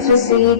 SSC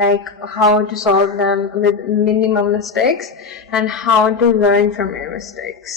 like how to solve them with minimum mistakes and how to learn from your mistakes.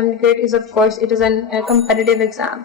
MDCAT is of course it is an competitive exam,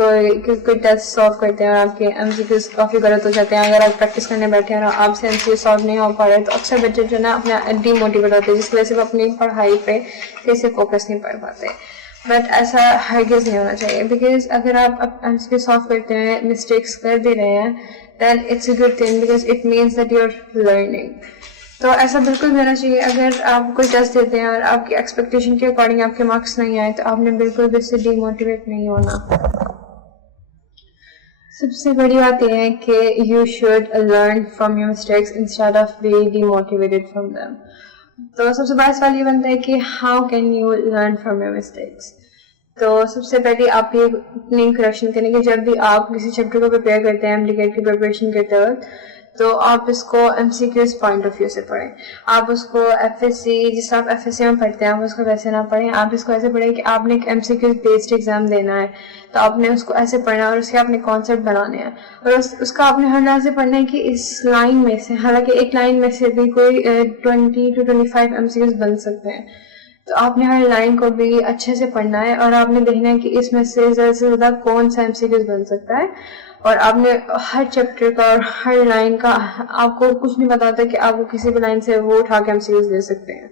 کوئی test solve کرتے ہیں اور آپ کے M C cues کافی غلط ہو جاتے ہیں, اگر آپ پریکٹس کرنے بیٹھے ہیں اور آپ سے ایم سی کیو سالو نہیں ہو پا رہے تو اکثر بچے جو ہے نا اپنا ڈی موٹیویٹ ہوتے ہیں, جس کی وجہ سے وہ اپنی پڑھائی پہ پھر سے فوکس نہیں کر پاتے. بٹ ایسا ہرگز نہیں ہونا چاہیے, بیکاز اگر آپ ایم سی کیو سالو کرتے ہیں, مسٹیکس کر بھی رہے ہیں, then it's a good thing because it means that you are learning. تو ایسا بالکل ہونا چاہیے. اگر آپ کوئی ٹیسٹ دیتے ہیں اور آپ کی ایکسپیکٹیشن کے اکارڈنگ آپ کے مارکس نہیں آئے تو آپ نے بالکل بھی اس سے ڈی موٹیویٹ نہیں ہونا. سب سے بڑی بات یہ ہے کہ you should learn from your mistakes instead of B D motivated from them. تو سب سے بڑا سوال یہ بنتا ہے کہ how can you learn from your mistakes. تو سب سے پہلے آپ یہ اپنی کریکشن کریں کہ جب بھی آپ کسی چیپٹر کو پریپیئر کرتے ہیں MD کی پریپریشن کرتے وقت, تو آپ اس کو M C Qs point of view سے پڑھیں. آپ اس کو ایف ایس سی, جس آپ ایف ایس سی میں پڑھتے ہیں آپ اس کو ویسے نہ پڑھیں. آپ اس کو ایسے پڑھیں کہ آپ نے ایک M C Qs based exam دینا ہے, تو آپ نے اس کو ایسے پڑھنا ہے اور اس کے آپ نے کانسیپٹ بنانے ہیں, اور اس کا آپ نے ہر لحاظ سے پڑھنا ہے کہ اس لائن میں سے, حالانکہ ایک لائن میں سے بھی کوئی 20 to 25 ایم سی کیوز بن سکتے ہیں, تو آپ نے ہر لائن کو بھی اچھے سے پڑھنا ہے اور آپ نے دیکھنا ہے کہ اس میں سے زیادہ کون سا ایم سی کیوز بن سکتا ہے. اور آپ نے ہر چیپٹر کا اور ہر لائن کا, آپ کو کچھ نہیں پتا ہوتا کہ آپ کو کسی بھی لائن سے وہ اٹھا کے ایم سی کیوز دے سکتے ہیں.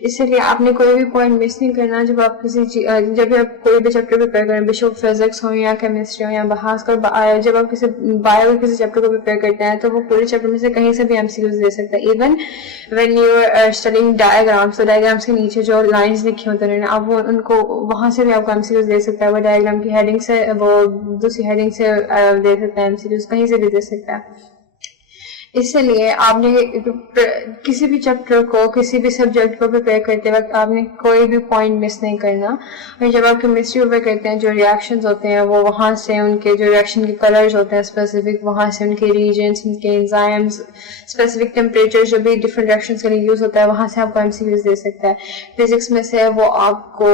اس لیے آپ نے کوئی بھی پوائنٹ مس نہیں کرنا جب آپ جب بھی آپ کوئی بھی چیپٹر پریپیئر کریں, بشپ فزکس ہو یا کیمسٹری ہو یا بحاث کا, جب آپ کسی بایو کے کسی چیپٹر کو پریپیئر کرتے ہیں تو وہ پورے چیپٹر میں سے کہیں سے بھی ایم سی کیوز دے سکتا ہے. Even when you are studying diagrams, تو ڈائیگرامس کے نیچے جو لائنس لکھی ہوتے ہیں آپ وہ ان کو وہاں سے بھی آپ کو ایم سی کیوز دے سکتا ہے. وہ ڈائیگرام کی ہیڈنگ سے, وہ دوسری ہیڈنگ سے دے سکتا ہے ایم سی کیوز, کہیں سے بھی دے سکتا ہے. اس لیے آپ نے کسی بھی چیپٹر کو, کسی بھی سبجیکٹ کو پریپیئر کرتے وقت آپ نے کوئی بھی پوائنٹ مس نہیں کرنا. اور جب آپ کیمسٹری پریپیئر کرتے ہیں, جو ریئیکشنز ہوتے ہیں وہ وہاں سے, ان کے جو ریئیکشن کے کلرز ہوتے ہیں اسپیسیفک, وہاں سے ان کے ریجنس, ان کے انزائمز, اسپیسیفک ٹیمپریچر جو بھی ڈفرنٹ ریئیکشنز کے لیے یوز ہوتا ہے, وہاں سے آپ کو ایم سی کیوز دے سکتا ہے. فزکس میں سے وہ آپ کو,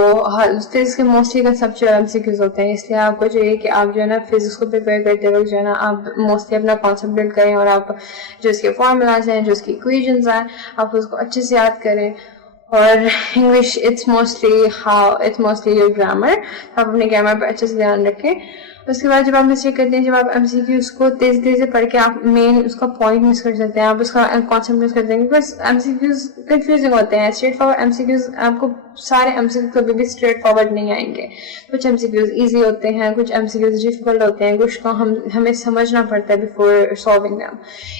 فزکس کے موسٹلی کنسپچوئل ایم سی کیوز ہوتے ہیں, اس لیے آپ کو چاہیے کہ آپ جو ہے نا فزکس کو پریپیئر کرتے وقت جو ہے نا آپ موسٹلی اپنا کانسیپٹ بلڈ کریں, اور آپ جو اس کے فارمولاز ہیں, جو اس کی اکویشنز ہیں, آپ اس کو اچھے سے یاد کریں. اور English it's mostly your grammar, آپ اپنے گرامر پہ اچھے سے دھیان رکھیں. اس کے بعد جب آپ مسٹیک کرتے ہیں, جب آپ ایم سی کیوز کو تیزی سے پڑھ کے آپ مین اس کا پوائنٹ مس کر سکتے ہیں, آپ اس کا کانسیپٹ مس کر دیں گے, بس ایم سی کیوز کنفیوزنگ ہوتے ہیں. Straightforward M C Qs آپ کو, سارے ایم سی کیوز کبھی بھی اسٹریٹ فارورڈ نہیں آئیں گے. کچھ ایم سی کیوز ایزی ہوتے ہیں, کچھ ایم سی کیوز ڈیفیکلٹ ہوتے ہیں, کچھ کو ہمیں سمجھنا پڑتا ہے بفور سالونگ دیم.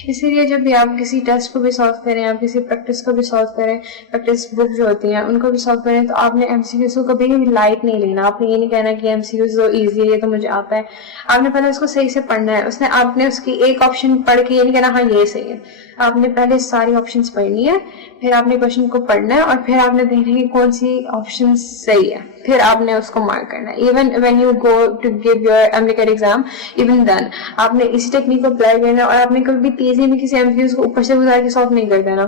اسی لیے جب بھی آپ کسی ٹیسٹ کو بھی سالو کریں, آپ کسی پریکٹس کو بھی سالو کریں, پریکٹس بک جو ہوتی ہیں ان کو بھی سالو کریں, تو آپ نے ایم سی کیوز کو کبھی بھی لائٹ نہیں لینا. آپ نے یہ نہیں کہنا کہ ایم سی کیوز تو ایزی ہے, یہ تو مجھے آتا ہے. آپ نے پہلے اس کو صحیح سے پڑھنا ہے. آپ نے اس کی ایک آپشن پڑھ کے یہ نہیں کہنا ہاں یہ صحیح ہے. آپ نے پہلے ساری آپشنز پڑھنی ہے, پھر آپ نے کوشچن کو پڑھنا ہے, اور پھر آپ نے دیکھنا ہے کہ کون سی آپشن صحیح ہے, پھر آپ نے اس کو مارک کرنا ہے. Even when you go to give your MD exam, even then آپ نے اسی ٹیکنیک کو اپلائی کرنا ہے, اور آپ نے کبھی بھی تیزی میں کسی ایم کیوز کو اوپر سے گزار کے سالو نہیں کر دینا.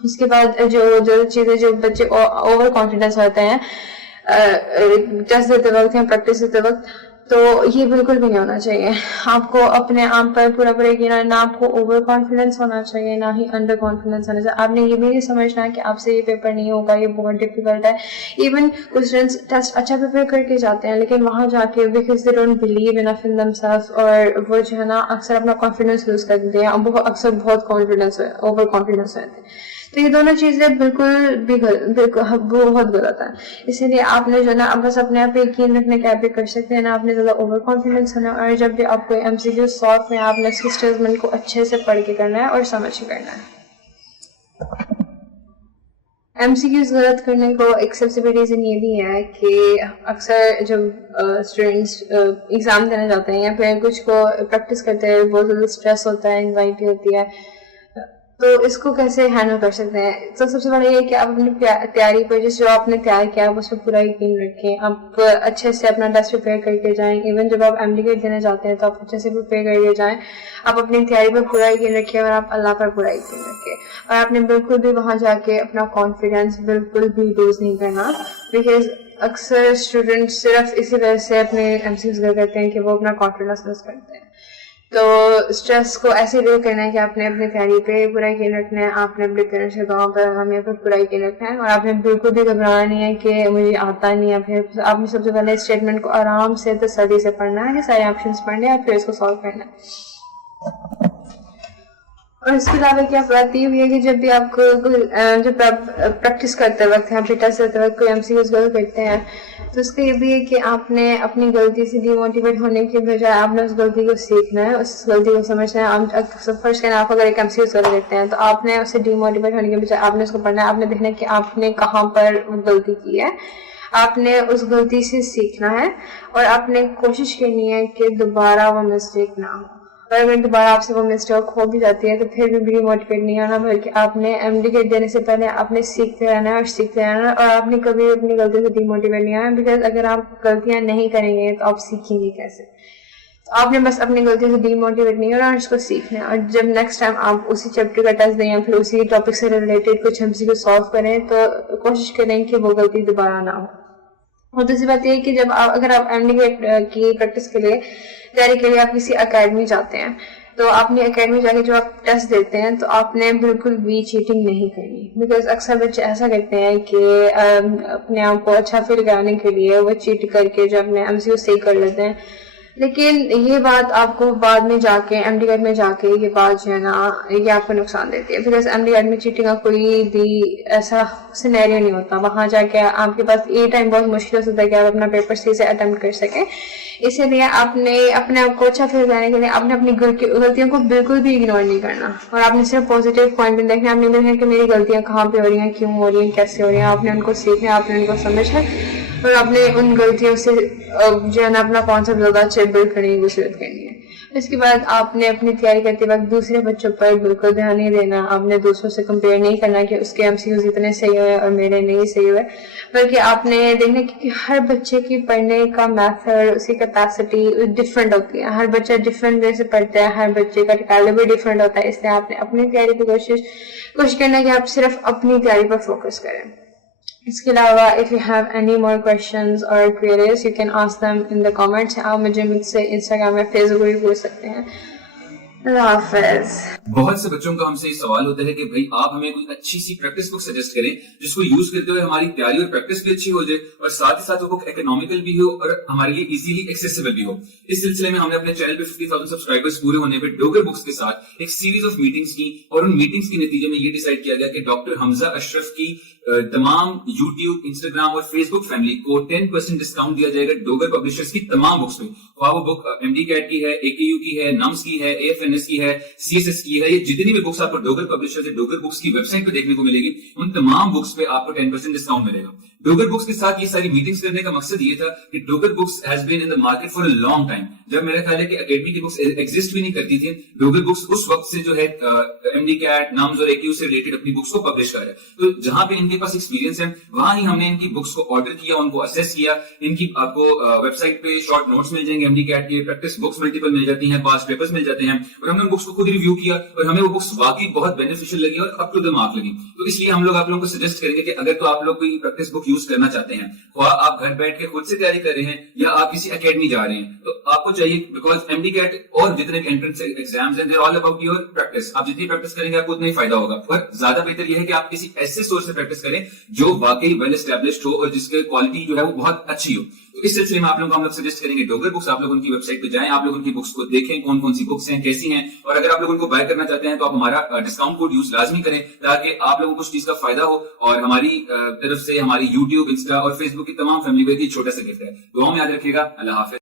اس کے بعد جو چیزیں, جو بچے اوور کانفیڈینس ہوتے ہیں ٹیسٹ دیتے وقت یا پریکٹس دیتے وقت, تو یہ بالکل بھی نہیں ہونا چاہیے. آپ کو اپنے آپ پر پورا یقین ہے, نہ آپ کو اوور کانفیڈینس ہونا چاہیے, نہ ہی انڈر کانفیڈینس ہونا چاہیے. آپ نے یہ بھی نہیں سمجھنا کہ آپ سے یہ پیپر نہیں ہوگا, یہ بہت ڈیفیکلٹ ہے. ایون کچھ اسٹوڈنٹس ٹیسٹ اچھا پریپیئر کر کے جاتے ہیں, لیکن وہاں جا کے because they don't believe enough in them self, اور وہ جو ہے نا اکثر اپنا کانفیڈینس لوز کر دیتے ہیں, اکثر بہت کانفیڈینس اوور کانفیڈینس رہتے ہیں. تو یہ دونوں چیزیں بالکل بھی بہت غلط ہے. اسی لیے آپ نے جو نا بس اپنے آپ پہ یقین رکھنے کے آپ بھی کر سکتے ہیں, نا آپ نے زیادہ اوور کانفیڈینس ہونا. اور جب بھی آپ کو ایم سی کیو سالو میں, آپ نے اس کی اسٹیٹمنٹ کو اچھے سے پڑھ کے کرنا ہے اور سمجھ کے کرنا ہے. ایم سی کیوز غلط کرنے کو ایک سب سے بڑی ریزن یہ بھی ہے کہ اکثر جب اسٹوڈینٹس ایگزام دینے جاتے ہیں یا پھر کچھ کو پریکٹس کرتے ہیں, بہت زیادہ اسٹریس ہوتا ہے, انزائٹی ہوتی ہے, تو اس کو کیسے ہینڈل کر سکتے ہیں. تو سب سے بڑا یہ ہے کہ آپ اپنی تیاری پر, جو آپ نے تیار کیا آپ اس پر پورا یقین رکھیں. آپ اچھے سے اپنا ٹیسٹ پریپیئر کر کے جائیں. ایون جب آپ MD دینے جاتے ہیں تو آپ اچھے سے پریپیئر کر کے جائیں. آپ اپنی تیاری پر پورا یقین رکھیں, اور آپ اللہ پر پورا یقین رکھیں. اور آپ نے بالکل بھی وہاں جا کے اپنا کانفیڈینس بالکل بھی لوز نہیں کرنا, بیکاز اکثر اسٹوڈینٹس صرف اسی وجہ سے اپنے MCs کرتے ہیں کہ وہ اپنا کانفیڈینس لوز کرتے ہیں. تو اسٹریس کو ایسے ڈیل کرنا ہے کہ آپ نے اپنی تیاری پہ پورا یقین رکھنا ہے, آپ نے اپنے پیرنٹس کے دعاؤں پر ہمیں پر پورا یقین رکھنا ہے, اور آپ نے بالکل بھی گھبرانا نہیں ہے کہ مجھے آتا نہیں ہے. پھر آپ نے سب سے پہلے اسٹیٹمنٹ کو آرام سے تسلی سے پڑھنا ہے, کہ سارے آپشنس پڑھنے ہیں اور پھر اس کو سالو کرنا ہے. اور اس کے علاوہ کیا بات یہ ہوئی ہے کہ جب بھی آپ کو جب آپ پریکٹس کرتے وقت یا پھر ٹیسٹ کرتے وقت کوئی MCQs کرتے ہیں, تو اس کا یہ بھی ہے کہ آپ نے اپنی غلطی سے ڈی موٹیویٹ ہونے کے بجائے آپ نے اس غلطی کو سیکھنا ہے, اس غلطی کو سمجھنا ہے. فرسٹ کہنا آپ اگر ایک MCQs دیتے ہیں تو آپ نے اسے ڈی موٹیویٹ ہونے کے بجائے آپ نے اس کو پڑھنا ہے, آپ نے دیکھنا ہے کہ آپ نے کہاں پر غلطی کی ہے, آپ نے اس غلطی سے سیکھنا ہے, اور آپ نے کوشش کرنی ہے کہ دوبارہ وہ مسٹیک نہ ہو. اور اگر دوبارہ آپ سے وہ مسٹیک ہو بھی جاتی ہے تو پھر بھی ڈی موٹیویٹ نہیں ہونا, بلکہ آپ نے MD دینے سے پہلے آپ نے سیکھتے رہنا ہے اور سیکھتے رہنا ہے, اور آپ نے کبھی اپنی غلطی سے ڈی موٹیویٹ نہیں ہونا, بیکاز اگر آپ غلطیاں نہیں کریں گے تو آپ سیکھیں گے کیسے. تو آپ نے بس اپنی غلطی سے ڈی موٹیویٹ نہیں ہونا اور اس کو سیکھنا ہے, اور جب نیکسٹ ٹائم آپ اسی چیپٹر کا ٹیسٹ دیں یا پھر اسی ٹاپک سے ریلیٹڈ کچھ MCQ سالو کریں تو کوشش کریں کہ وہ غلطی دوبارہ نہ ہو. اور دوسری بات یہ ہے کہ جب اگر آپ MD کی پریکٹس کے لیے تیاری کے لیے آپ کسی اکیڈمی جاتے ہیں, تو آپ نے اکیڈمی جا کے جو آپ ٹیسٹ دیتے ہیں تو آپ نے بالکل بھی چیٹنگ نہیں کرنی, بیکاز اکثر بچے ایسا کرتے ہیں کہ اپنے آپ کو اچھا فیل کرانے کے لیے وہ چیٹ کر کے جو اپنے MCQ صحیح کر لیتے ہیں. لیکن یہ بات آپ کو بعد میں جا کے MD میں جا کے یہ بات جو ہے نا یہ آپ کو نقصان دیتی ہے, بیکاز MD میں چیٹنگ کا کوئی بھی ایسا سینیریو نہیں ہوتا. وہاں جا کے آپ کے پاس یہ ٹائم بہت مشکل ہوتا ہے کہ آپ اپنا پیپر صحیح سے اٹیمپٹ کر سکیں. اسی لیے آپ نے اپنے آپ کو اچھا فیل کرانے کے لیے آپ نے اپنی غلطیوں کو بالکل بھی اگنور نہیں کرنا, اور آپ نے صرف پازیٹیو پوائنٹ میں دیکھنا. آپ نے دیکھنا کہ میری غلطیاں کہاں پہ ہو رہی ہیں, کیوں ہو رہی ہیں, کیسے ہو رہی ہیں. آپ نے ان کو سیکھنا, آپ نے ان کو سمجھنا, اور آپ نے ان غلطیوں سے جو ہے نا اپنا کانسیپٹ زیادہ اچھے بلڈ کرنے کی کوشش کرنی ہے. اس کے بعد آپ نے اپنی تیاری کرتے وقت دوسرے بچوں پر بالکل دھیان نہیں دینا. آپ نے دوسروں سے کمپیئر نہیں کرنا کہ اس کے MCQs اتنے صحیح ہوئے اور میرے نہیں صحیح ہوئے, بلکہ آپ نے دیکھنا کہ ہر بچے کی پڑھنے کا میتھڈ, اس کی کیپیسٹی ڈفرینٹ ہوتی ہے. ہر بچہ ڈفرینٹ وے سے پڑھتا ہے, ہر بچے کا کیلیبر ڈفرینٹ ہوتا ہے. اس لیے آپ نے اپنی تیاری کی کوشش کرنا ہے کہ آپ صرف اپنی تیاری پر فوکس کریں. اس کے علاوہ if you have any more questions or queries you can ask them in the comments. آپ مجھ سے انسٹاگرام یا فیس بک بھی پوچھ سکتے ہیں. اللہ حافظ. بہت سے بچوں کا ہم سے یہ سوال ہوتا ہے کہ بھائی آپ ہمیں کوئی اچھی سی پریکٹس بک سجیسٹ کریں جس کو یوز کرتے ہوئے ہماری تیاری اور پریکٹس بھی اچھی ہو جائے, اور ساتھ ہی ساتھ وہ بک اکنامیکل بھی ہو اور ہمارے لیے ایزیلی ایکسیسیبل بھی ہو. اس سلسلے میں ہم نے اپنے چینل پہ 50,000 سبسکرائبرز پورے ہونے پہ ڈوگر بکس کے ساتھ ایک سیریز آف میٹنگز کی, اور ان میٹنگز کے نتیجے میں یہ ڈیسائیڈ کیا گیا کہ ڈاکٹر حمزہ اشرف کی تمام یوٹیوب, انسٹاگرام اور فیس بک فیملی کو 10% ڈسکاؤنٹ دیا جائے گا ڈوگر پبلشرز کی تمام بکس پہ. خواہ وہ بک MD CAT کی ہے, AKU کی ہے, NUMS کی ہے, AFNS کی ہے, CSS کی ہے, یہ جتنی بھی بکس آپ کو ڈوگر پبلشرز یا ڈوگر بکس کی ویب سائٹ پہ دیکھنے کو ملے گی, ان تمام بکس پہ آپ کو 10% ڈسکاؤنٹ ملے گا. ڈوگر بکس کے ساتھ یہ ساری میٹنگز کرنے کا مقصد یہ تھا کہ Dogar books has been in the market for a long time. جب میرا خیال ہے کہ اکیڈمی کی بکس ایگزسٹ بھی نہیں کرتی تھی, ڈوگر بکس اس وقت سے جو ہے MD CAT, NUMS اور AKU سے ریلیٹڈ اپنی بکس کو پبلش کر رہا ہے. تو جہاں پہ ان کے پاس ایکسپیرینس ہے وہاں ہی ہم نے ان کی بکس کو آرڈر کیا, ان کو اسیس کیا. ان کی آپ کو ویب سائٹ پہ شارٹ نوٹس مل جائیں گے MD CAT کے, پریکٹس بکس ملٹیپل مل جاتی ہیں, پاس پیپرز مل جاتے ہیں, اور ہم نے ان بکس کو خود ریویو کیا اور ہمیں وہ بکس واقعی بہت بینیفیشل لگی اور اپ ٹو دی مارک لگی. تو اس لیے ہم لوگ آپ لوگوں کو سجیسٹ کریں گے کہ اگر تو آپ لوگ کوئی پریکٹس بک یوز کرنا چاہتے ہیں, خواہ آپ گھر بیٹھ کے خود سے تیاری کر رہے ہیں یا آپ کسی اکیڈمی جا رہے ہیں, تو آپ کو چاہیے, بیکاز MD CAT اور جتنے انٹرنس ایگزامز ہیں, they are all about your practice. آپ جتنی پریکٹس کریں گے آپ کو اتنا ہی فائدہ ہوگا. اور زیادہ بہتر یہ ہے کہ آپ کسی ایسے سورس سے پریکٹس کریں جو واقعی ویل اسٹیبلشڈ ہو اور جس کی کوالٹی جو ہے وہ بہت اچھی ہو. تو اس سلسلے میں آپ لوگوں کو ہم لوگ سجیسٹ کریں گے ڈوگر بکس. آپ لوگ ان کی ویب سائٹ پہ جائیں, آپ لوگ ان کی بکس کو دیکھیں, کون کون سی بکس ہیں, کیسی ہیں, اور اگر آپ لوگ ان کو بائی کرنا چاہتے ہیں تو آپ ہمارا ڈسکاؤنٹ کوڈ یوز لازمی کریں تاکہ آپ لوگوں کو اس چیز کا فائدہ ہو, اور ہماری طرف سے ہماری یوٹیوب, انسٹا اور فیس بک کی تمام فیملی کو ایک چھوٹا سا گفٹ ہے. دعاؤں میں یاد رکھیے گا. اللہ حافظ.